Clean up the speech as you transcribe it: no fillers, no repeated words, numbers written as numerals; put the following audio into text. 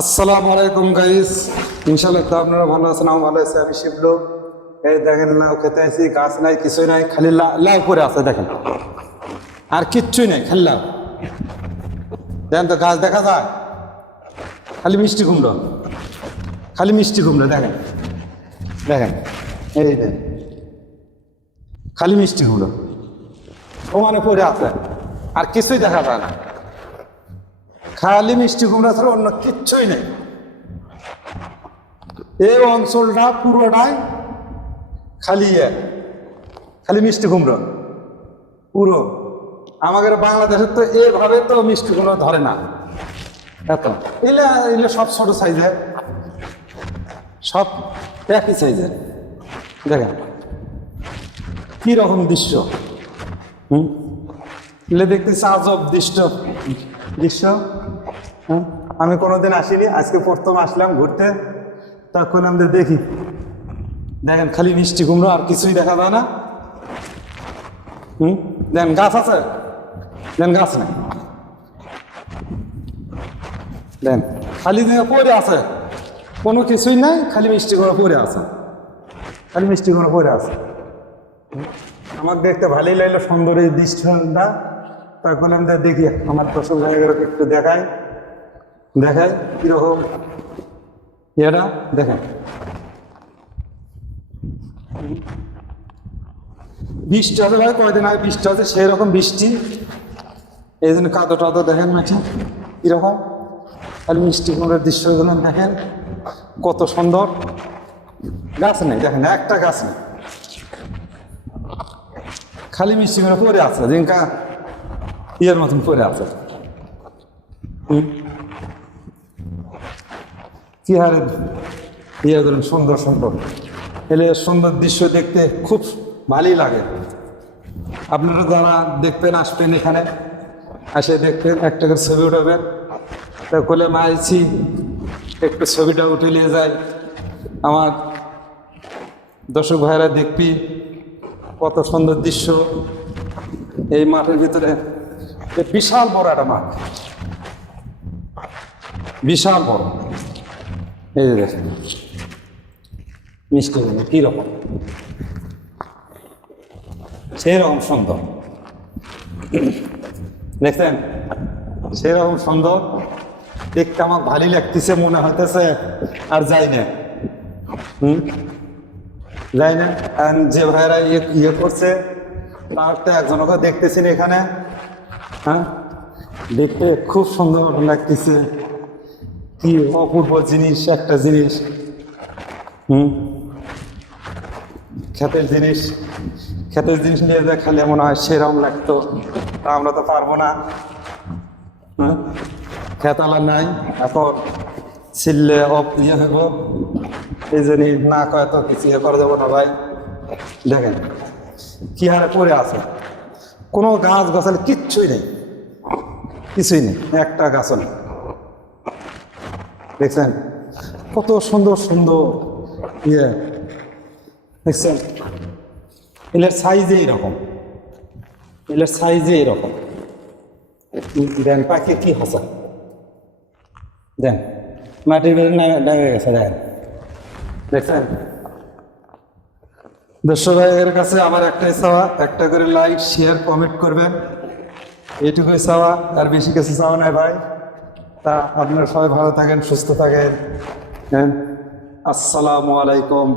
আসসালামু আলাইকুম গাইস, ইনশাআল্লাহ তো আপনারা ভালো আছেন। আমি ভালো আছি। আমি শিবলু। এই দেখেন, লাউ খেতে আছি, গাছ নাই, কিছুই নাই, খালি লাউ পরে আছে দেখেন, আর কিচ্ছুই নাই, খালি লাউ। দেখেন তো, গাছ দেখা যায়, খালি মিষ্টি কুমড়ো, খালি মিষ্টি কুমড়ো। দেখেন দেখেন, এই দেখেন, খালি মিষ্টি কুমড়ো ওখানে পরে আছে, আর কিছুই দেখা যায় না। খালি মিষ্টি কুমড়া ছাড়া অন্য কিচ্ছুই নেই। এই অঞ্চলটা পুরোটাই খালি খালি মিষ্টি কুমড়ো পুরো। আমাদের বাংলাদেশের তো এভাবে তো মিষ্টি কুমড়ো ধরে না এত। এলে এলে সব ছোট সাইজের, সব একই সাইজের। দেখেন কি রকম দৃশ্য। এলে দেখতেছি আজব দৃশ্য। আমি কোনোদিন আসিনি, আজকে প্রথম আসলাম ঘুরতে। তখন আমরা দেখি, দেখেন খালি মিষ্টি কুমড়ো, আর কিছুই দেখা যায় না। দেখেন গাছ আছে, দেখেন গাছ নেই, দেখেন খালি জায়গা পড়ে আছে, কোনো কিছুই নাই, খালি মিষ্টি কুমড়ো পড়ে আছে, খালি মিষ্টি কুমড়ো পড়ে আছে। আমার দেখতে ভালোই লাগলো সুন্দর এই দৃশ্যটা। তখন আমরা দেখি, আমার দর্শক ভাইয়ের একটু দেখাই কিরকম এরা। দেখেন বৃষ্টি হবে ভাই, কয়দিন আগে বৃষ্টি হচ্ছে, সেই রকম বৃষ্টি। এই জন্য কাদো টাদো দেখেন মাঠে কিরকম। খালি মিষ্টি কুমড়োর দৃশ্যগুলো দেখেন কত সুন্দর। গাছ নেই, দেখেন একটা গাছ নেই, খালি মিষ্টি কুমড়ো পরে আছে, জিঙ্কা ইয়ের মতন পরে আছে। কি হারে ইয়ে ধরুন, সুন্দর সুন্দর। এলে সুন্দর দৃশ্য দেখতে খুব ভালোই লাগে। আপনারা যারা দেখবেন, আসবেন এখানে, আসে দেখবেন, একটা করে ছবি উঠাবেন। তা কোলে মাইছি একটু ছবিটা উঠে নিয়ে যায়, আমার দর্শক ভাইরা দেখবি কত সুন্দর দৃশ্য। এই মাঠের ভিতরে বিশাল বড় একটা মাঠ, বিশাল বড়। এই যে দেখেন মিষ্টি কি রকম, সেই রকম সুন্দর। দেখছেন সেরকম সুন্দর দেখতে, আমার ভালোই লাগতেছে, মনে হইতেছে আর যাই না। যাই না। যে ভাইরা ইয়ে করছে, তার তো একজনকে দেখতেছি এখানে। হ্যাঁ, দেখতে খুব সুন্দর লাগতেছে, কি অপূর্ব জিনিস, একটা জিনিস। ক্ষেতের জিনিস নিয়ে যা খালি মনে হয় সেরকম লাগতো। আমরা তো পারবো না, খেতালা নাই, এখন ছিললে ইয়ে হইব, এই জন্য না কয় তো কিছু ইয়ে করা যাবো না ভাই। দেখেন কি হারে পড়ে আছে, কোনো গাছ গাছালি কিচ্ছুই নেই, কিছুই নেই, একটা গাছও নেই। দেখছেন কত সুন্দর সুন্দর ইয়ে, দেখছেন এলের সাইজে এইরকম, এলের সাইজে এইরকম। দেন পাখি কি হাসা, দেন মাটির বেড়ে নেমে গেছে, দেখেন দেখছেন। দর্শক ভাইয়ের কাছে আমার একটাই চাওয়া, একটা করে লাইক শেয়ার কমেন্ট করবেন, এইটুকুই চাওয়া, আর বেশি কিছু চাওয়া নাই ভাই। তা আপনারা সবাই ভালো থাকেন, সুস্থ থাকেন। আসসালামু আলাইকুম।